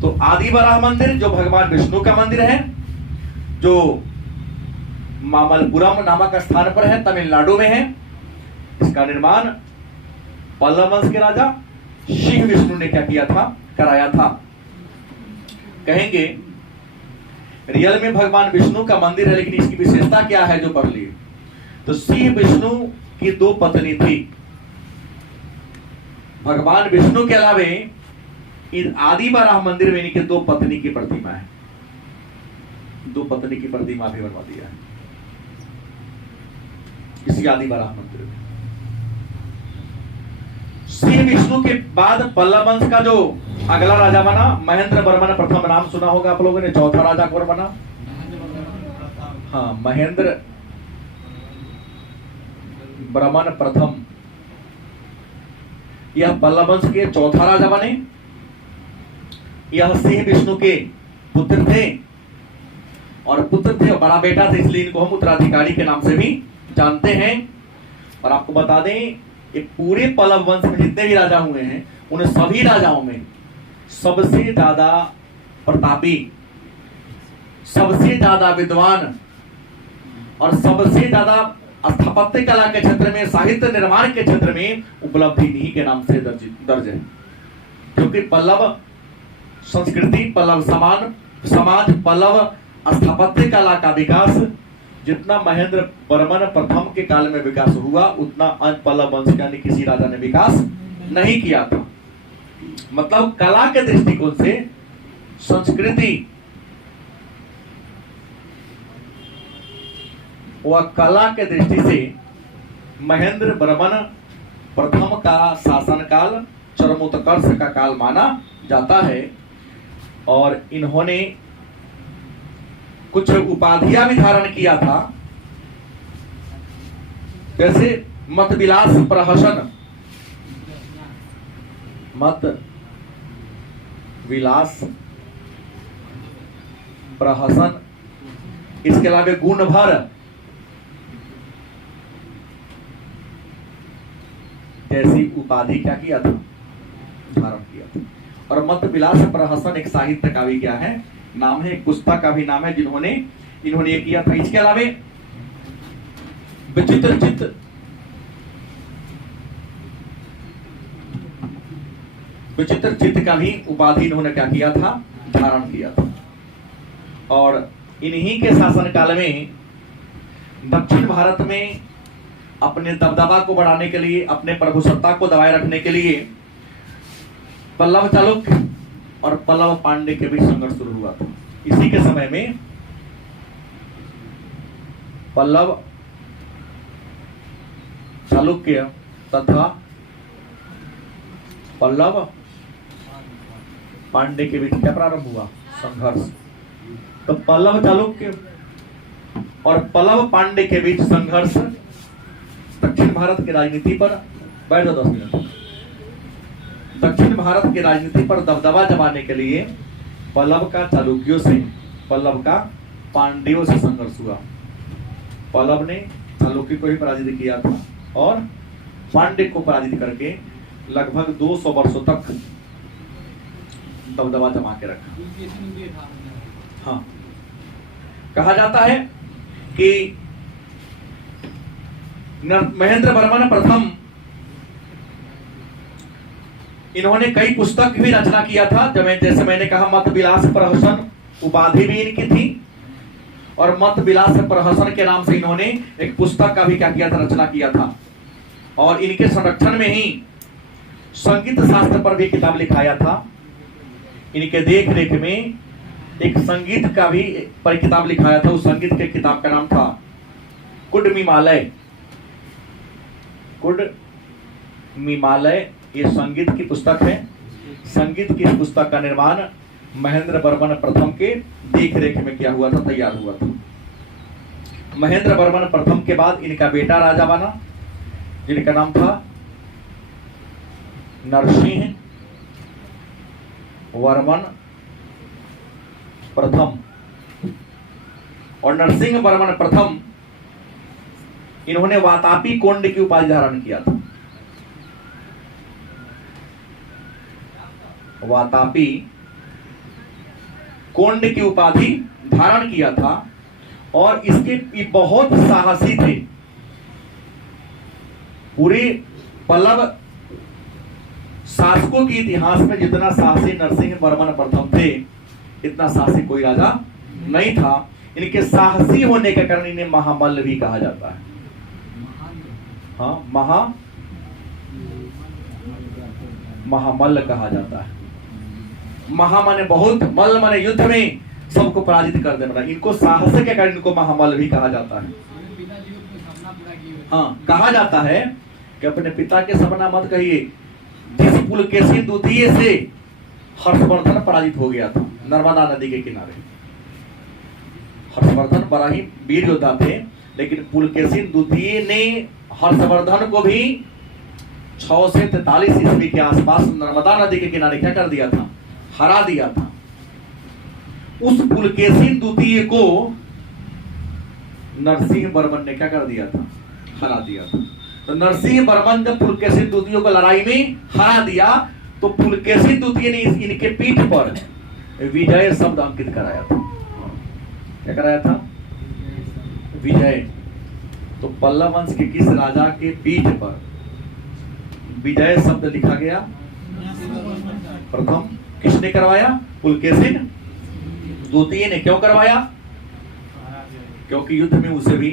तो आदि वराह मंदिर जो भगवान विष्णु का मंदिर है, जो मामल्लपुरम नामक स्थान पर है, तमिलनाडु में है। इसका निर्माण पल्लव वंश के राजा सिंह विष्णु ने क्या किया था? कराया था। कहेंगे रियल में भगवान विष्णु का मंदिर है, लेकिन इसकी विशेषता क्या है जो पढ़ लिए? तो सिंह विष्णु की दो पत्नी थी। भगवान विष्णु के अलावे इन आदि वराह मंदिर में इनके दो पत्नी की प्रतिमा है। दो पत्नी की प्रतिमा भी बनवा दिया है इसी आदि वराह मंदिर में। सिंह विष्णु के बाद पल्लव वंश का जो अगला राजा बना, महेंद्र वर्मन प्रथम। नाम सुना होगा आप लोगों ने। चौथा राजा कौन बना? हाँ, महेंद्र वर्मन प्रथम। यह पल्लव वंश के चौथा राजा बने। यह सिंह विष्णु के पुत्र थे, और पुत्र थे, बड़ा बेटा थे, इसलिए इनको हम उत्तराधिकारी के नाम से भी जानते हैं। और आपको बता दें ये पूरे पल्लव वंश में जितने भी राजा हुए हैं उन सभी राजाओं में सबसे ज्यादा प्रतापी, सबसे ज्यादा विद्वान और सबसे ज्यादा स्थापत्य कला के क्षेत्र में, साहित्य निर्माण के क्षेत्र में उपलब्धि इन्हीं के नाम से दर्ज है। क्योंकि पल्लव संस्कृति, पल्लव समाज, पल्लव स्थापत्य कला का विकास जितना महेंद्र वर्मन प्रथम के काल में विकास हुआ उतना अन्य पल्लव वंश यानी किसी राजा ने विकास नहीं किया था। मतलब कला के दृष्टिकोण से, संस्कृति व कला के दृष्टि से महेंद्र वर्मन प्रथम का शासनकाल चरमोत्कर्ष का काल माना जाता है। और इन्होंने कुछ उपाधियां भी धारण किया था, जैसे मत विलास प्रहसन, मत विलास प्रहसन, इसके अलावा गुण भर जैसी उपाधि क्या किया था, धारण किया था। और मत विलास प्रहसन एक साहित्य का भी क्या है, नाम है, एक पुस्तक का भी नाम है जिन्होंने ये किया था। इसके अलावा विचित्र चित्त का भी उपाधि इन्होंने क्या किया था, धारण किया था। और इन्हीं के शासनकाल में दक्षिण भारत में अपने दबदबा को बढ़ाने के लिए, अपने प्रभुसत्ता को दबाए रखने के लिए पल्लव चालुक्य और पल्लव पांड्य के बीच संघर्ष शुरू हुआ था। इसी के समय में पल्लव चालुक्य तथा पल्लव पांड्य के बीच क्या प्रारंभ हुआ, संघर्ष। तो पल्लव चालुक्य और पल्लव पांड्य के बीच संघर्ष दक्षिण भारत की राजनीति पर, बैठ जाओ 10 मिनट, दक्षिण भारत की राजनीति पर दबदबा जमाने के लिए पल्लव का चालुक्यों से, पल्लव का पांड्यों से संघर्ष हुआ। पल्लव ने चालुक्य को ही पराजित किया था और पांड्य को पराजित करके लगभग 200 वर्षों तक दबदबा जमा के रखा। हाँ, कहा जाता है कि महेंद्र वर्मन प्रथम इन्होंने कई पुस्तक भी रचना किया था। जैसे मैंने कहा, मत विलास प्रहसन उपाधि भी इनकी थी और मत विलास प्रहसन के नाम से इन्होंने एक पुस्तक का भी क्या किया था, रचना किया था। और इनके संरक्षण में ही संगीत शास्त्र पर भी किताब लिखाया था। इनके देख रेख में एक संगीत का भी पर किताब लिखाया था। उस संगीत के किताब का नाम था कुडमिमालय। कुडमिमालय ये संगीत की पुस्तक है। संगीत की पुस्तक का निर्माण महेंद्र वर्मन प्रथम के देख रेख में क्या हुआ था, तैयार हुआ था। महेंद्र वर्मन प्रथम के बाद इनका बेटा राजा बना जिनका नाम था नरसिंह वर्मन प्रथम। और नरसिंह वर्मन प्रथम इन्होंने वातापी कोंड की उपाधि धारण किया था। वातापी कोंड की उपाधि धारण किया था और इसके बहुत साहसी थे। पूरे पल्लव शासकों के इतिहास में जितना साहसी नरसिंह वर्मन प्रथम थे, इतना साहसी कोई राजा नहीं था। इनके साहसी होने के कारण इन्हें महामल्ल भी कहा जाता है। हाँ, महामल्ल कहा जाता है। महा माने बहुत, मल्ल माने युद्ध में सबको पराजित कर देना। इनको साहस के कारण इनको महामल्ल भी कहा जाता है। हाँ, कहा जाता है कि अपने पिता के सपना मत कहिए। जिस पुलकेशी द्वितीय से हर्षवर्धन पराजित हो गया था नर्मदा नदी के किनारे। हर्षवर्धन बड़ा ही वीर योद्धा थे, लेकिन पुलकेशी द्वितीय ने हर्षवर्धन को भी 6 से 43 ईस्वी के आसपास नर्मदा नदी के किनारे क्या कर दिया था, हरा दिया था। उस पुलकेशी द्वितीय को नरसिंह वर्मन ने क्या कर दिया था, हरा दिया था। तो नरसिंह वर्मन जब पुलकेशिन द्वितीय को लड़ाई में हरा दिया तो पुलकेशिन द्वितीय ने इनके पीठ पर विजय शब्द अंकित कराया था। क्या कराया था? विजय। तो पल्लव वंश के किस राजा के पीठ पर विजय शब्द लिखा गया? प्रथम। किसने करवाया? पुलकेशिन द्वितीय ने। क्यों करवाया? क्योंकि युद्ध में उसे भी,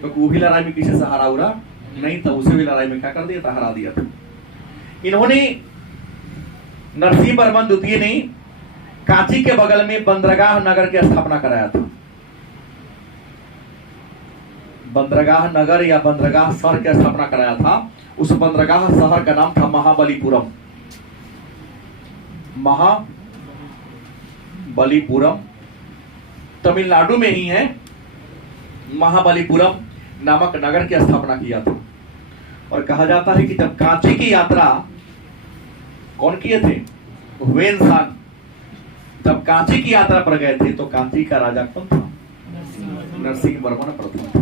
क्योंकि वो भी लड़ाई में किसी से हरा उरा नहीं था, उसे भी लड़ाई में क्या कर दिया था? हरा दिया था। इन्होंने नरसिंह वर्मन द्वितीय ने कांची के बगल में बंदरगाह नगर की स्थापना कराया था। बंदरगाह नगर या बंदरगाह शहर की स्थापना कराया था। उस बंदरगाह शहर का नाम था महाबलीपुरम। महाबलीपुरम तमिलनाडु में ही है। महाबलीपुरम नामक नगर की स्थापना किया था। और कहा जाता है कि जब कांची की यात्रा कौन किए थे? हुएनसांग। जब कांची की यात्रा पर गए थे तो कांची का राजा कौन था? नरसिंह वर्मन प्रथम थे।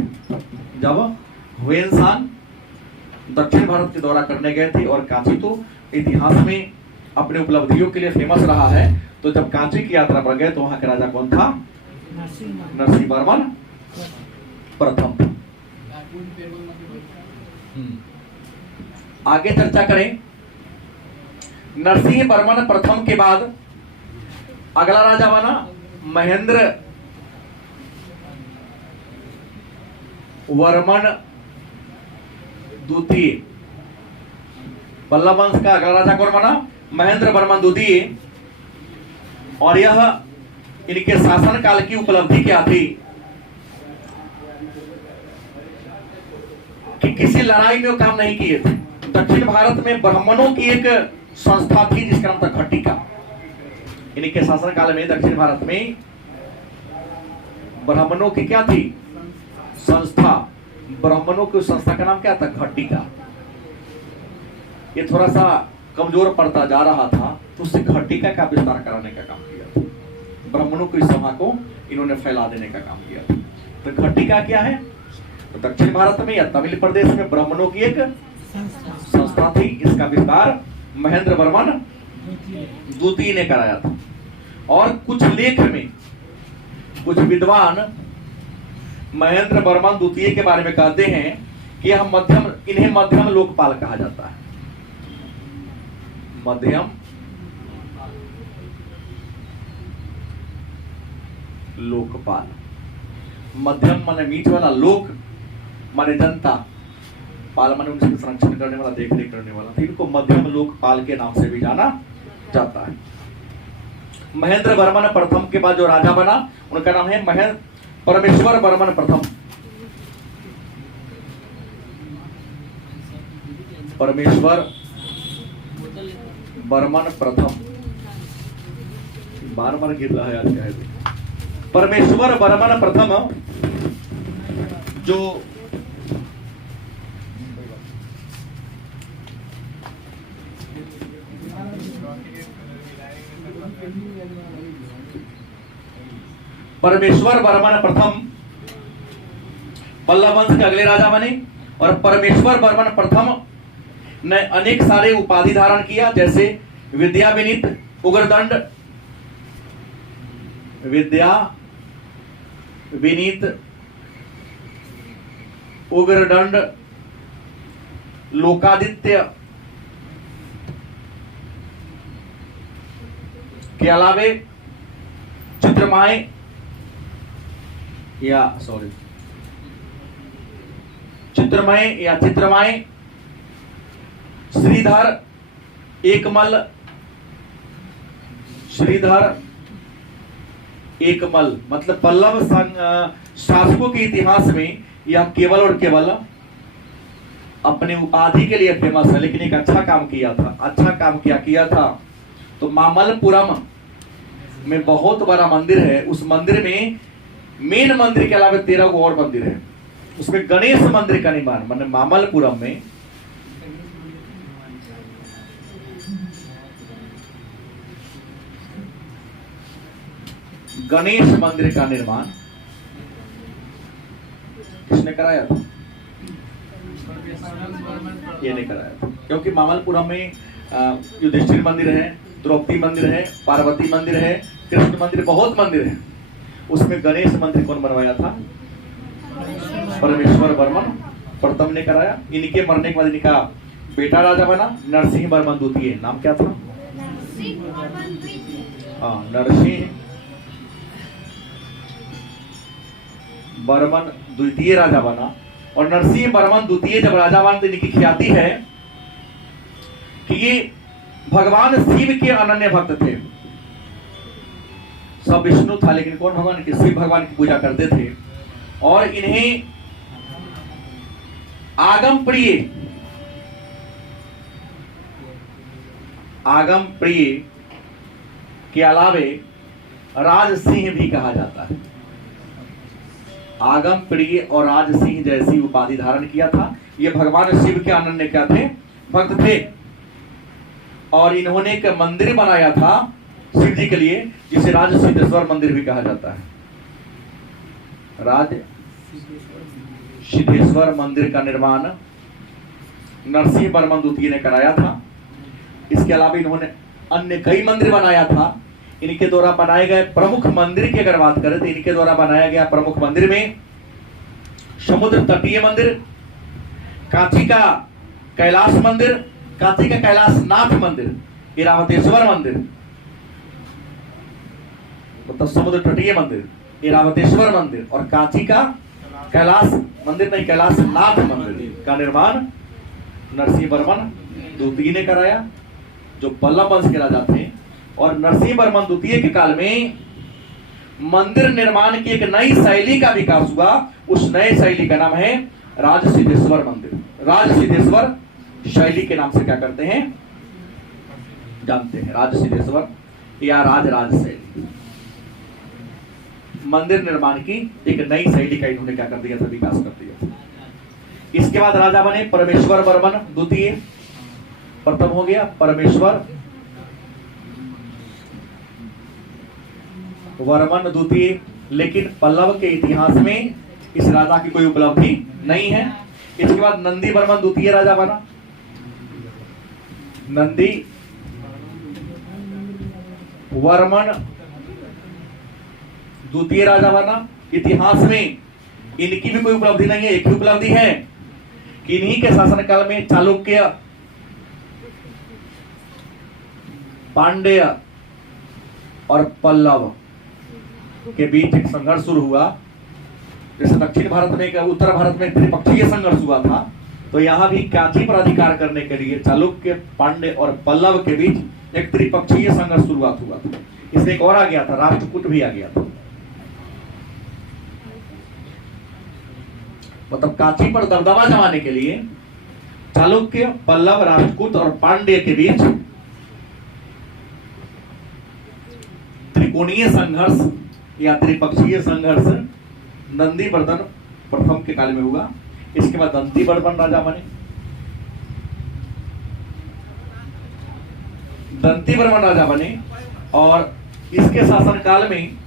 जब हुएनसांग दक्षिण भारत के दौरा करने गए थे, और कांची तो इतिहास में अपने उपलब्धियों के लिए फेमस रहा है, तो जब कांची की यात्रा पर गए तो वहां का राजा कौन था? नरसिंह वर्मन प्रथम था। आगे चर्चा करें। नरसिंह वर्मन प्रथम के बाद अगला राजा बना महेंद्र वर्मन द्वितीय। पल्लव वंश का अगला राजा कौन बना? महेंद्र वर्मन द्वितीय। और यह इनके शासन काल की उपलब्धि क्या थी कि किसी लड़ाई में वो काम नहीं किए थे। दक्षिण भारत में ब्राह्मणों की एक संस्था थी जिसका नाम था घटिका। इनके शासन काल में दक्षिण भारत में ब्राह्मणों की क्या थी? संस्था। ब्राह्मणों की संस्था का नाम क्या था? घटिका। ये थोड़ा सा कमजोर पड़ता जा रहा था, तो उससे घटिका का विस्तार कराने का काम किया था। ब्राह्मणों की सभा को इन्होंने फैला देने का काम किया था। तो घटिका क्या है? तो दक्षिण भारत में या तमिल प्रदेश में ब्राह्मणों की एक संस्था थी। इसका विस्तार महेंद्र वर्मन द्वितीय ने कराया था। और कुछ लेख में कुछ विद्वान महेंद्र वर्मन द्वितीय के बारे में कहते हैं कि इन्हें मध्यम लोकपाल कहा जाता है। मध्यम लोकपाल। मध्यम माने मीठ वाला, लोक माने जनता, पाल माने उनसे संरक्षण करने वाला, देखरेख करने वाला। तो इनको मध्यम लोकपाल के नाम से भी जाना जाता है। महेंद्र वर्मन प्रथम के बाद जो राजा बना उनका नाम है परमेश्वर वर्मन प्रथम। परमेश्वर वर्मन प्रथम। बार बार गिर रहा है आज क्या है? परमेश्वर वर्मन प्रथम जो परमेश्वर वर्मन प्रथम पल्लव वंश के अगले राजा बने। और परमेश्वर वर्मन प्रथम ने अनेक सारे उपाधि धारण किया, जैसे विद्या विनीत, उग्रदंड, विद्या विनीत, उग्रदंड, लोकादित्य के अलावे चित्रमाय चित्रमाय, श्रीधर, एकमल, मतलब पल्लव शासकों के इतिहास में यह केवल और केवल अपने उपाधि के लिए फेमस है, लेकिन एक अच्छा काम किया था। अच्छा काम क्या किया था? तो मामल्लपुरम में बहुत बड़ा मंदिर है। उस मंदिर में मेन मंदिर के अलावा 13 और मंदिर है। उसमें गणेश मंदिर का निर्माण, मतलब मामल्लपुरम में गणेश मंदिर का निर्माण किसने कराया था? ये नहीं कराया था, क्योंकि मामलपुरम में युधिष्ठिर मंदिर है, द्रौपदी मंदिर है, पार्वती मंदिर है, कृष्ण मंदिर, बहुत मंदिर है। उसमें गणेश मंदिर कौन बनवाया था? परमेश्वर वर्मन प्रथम ने कराया। इनके मरने के बाद इनका बेटा राजा बना, नरसिंह वर्मन द्वितीय। नाम क्या था? हाँ, नरसिंह वर्मन द्वितीय राजा बना। और नरसिंह वर्मन द्वितीय जब राजा बना तो इनकी ख्याति है कि ये भगवान शिव के अनन्य भक्त थे। सब विष्णु था लेकिन कौन भगवान के? शिव भगवान की पूजा करते थे। और इन्हें आगम प्रिय के अलावे राज सिंह भी कहा जाता है। आगम प्रिय और राज सिंह जैसी उपाधि धारण किया था। ये भगवान शिव के अनन्य क्या थे? भक्त थे। और इन्होंने एक मंदिर बनाया था शिव जी के लिए, जिसे राज सिद्धेश्वर मंदिर भी कहा जाता है। राज सिद्धेश्वर मंदिर का निर्माण नरसिंह वर्मन द्वितीय ने कराया था। इसके अलावा इन्होंने अन्य कई मंदिर बनाया था। इनके द्वारा बनाए गए प्रमुख मंदिर की अगर बात करें तो इनके द्वारा बनाया गया प्रमुख मंदिर में समुद्र तटीय मंदिर, कांची का कैलाश मंदिर, कांची का कैलाशनाथ मंदिर, इरावतेश्वर मंदिर, मतलब समुद्र तटीय मंदिर, इरावतेश्वर मंदिर, और कांची का कैलाश मंदिर नहीं, कैलाशनाथ मंदिर का निर्माण नरसिंह वर्मन द्वितीय ने कराया, जो पल्लव वंश के राजा थे। और नरसिंह वर्मन द्वितीय के काल में मंदिर निर्माण की एक नई शैली का विकास हुआ। उस नए शैली का नाम है राज सिद्धेश्वर मंदिर। राज सिद्धेश्वर शैली के नाम से क्या करते हैं जानते हैं? राज सिद्धेश्वर या राज शैली, मंदिर निर्माण की एक नई शैली का इन्होंने क्या कर दिया था? विकास कर दिया था। इसके बाद राजा बने परमेश्वर वर्मन द्वितीय। प्रथम हो गया परमेश्वर वर्मन द्वितीय। लेकिन पल्लव के इतिहास में इस राजा की कोई उपलब्धि नहीं है। इसके बाद नंदी वर्मन द्वितीय राजा बना। नंदी वर्मन द्वितीय राजा बना। इतिहास में इनकी भी कोई उपलब्धि नहीं है। एक ही उपलब्धि है कि इन्हीं के शासनकाल में चालुक्य, पांड्य और पल्लव के बीच एक संघर्ष शुरू हुआ। जैसे दक्षिण भारत में, उत्तर भारत में त्रिपक्षीय संघर्ष हुआ था, तो यहां भी कांची पर अधिकार करने के लिए चालुक्य, पांड्य और पल्लव के बीच एक त्रिपक्षीय संघर्ष शुरुआत हुआ था। इसमें एक और आ गया था, राष्ट्रकूट भी आ गया था। मतलब कांची पर दबदबा जमाने के लिए चालुक्य, पल्लव, राष्ट्रकूट और पांड्य के बीच त्रिकोणीय संघर्ष या त्रिपक्षीय संघर्ष नंदी वर्मन प्रथम के काल में हुआ। इसके बाद दंती वर्मन राजा बने। दंती वर्मन राजा बने और इसके शासनकाल में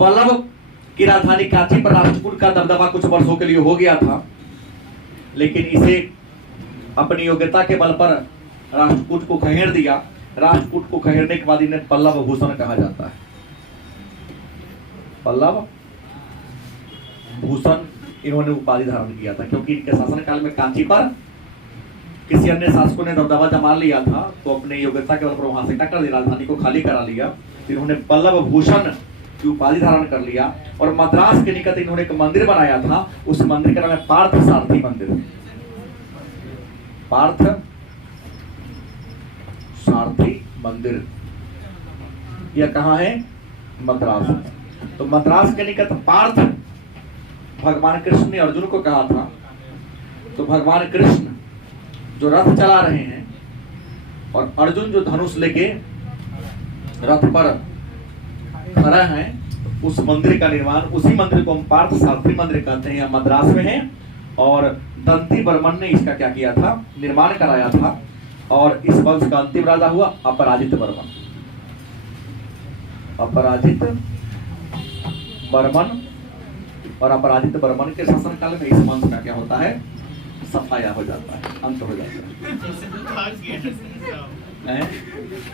पल्लव की राजधानी कांची पर राष्ट्रकूट का दबदबा कुछ वर्षों के लिए हो गया था, लेकिन इसे अपनी योग्यता के बल पर राष्ट्रकूट को खहेड़ दिया। राष्ट्रकूट को खहेड़ने के बाद इन्हें पल्लव भूषण कहा जाता है। पल्लव भूषण इन्होंने उपाधि धारण किया था, क्योंकि इनके शासनकाल में कांची पर किसी अन्य शासकों ने दबदबा जमा लिया था, तो अपने योग्यता के बल पर वहां से क्या कर दिया, राजधानी को खाली करा लिया। इन्होंने पल्लव भूषण की उपाधि धारण कर लिया। और मद्रास के निकट इन्होंने एक मंदिर बनाया था। उस मंदिर का नाम है पार्थ सारथी मंदिर। पार्थ सारथी मंदिर यह कहाँ है? मद्रास। तो मद्रास के निकट पार्थ भगवान कृष्ण ने अर्जुन को कहा था। तो भगवान कृष्ण जो रथ चला रहे हैं और अर्जुन जो धनुष लेके रथ पर खड़ा है, उस मंदिर का निर्माण, उसी मंदिर को हम पार्थ सारथी मंदिर कहते हैं, मद्रास में है। और दंती वर्मन ने इसका क्या किया था? निर्माण कराया था। और इस वंश का अंतिम राजा हुआ अपराजित वर्मन। अपराजित वर्मन और अपराजित बर्मन के शासन काल में इस वंश का क्या होता है, सफाया हो जाता है, अंत हो जाता है।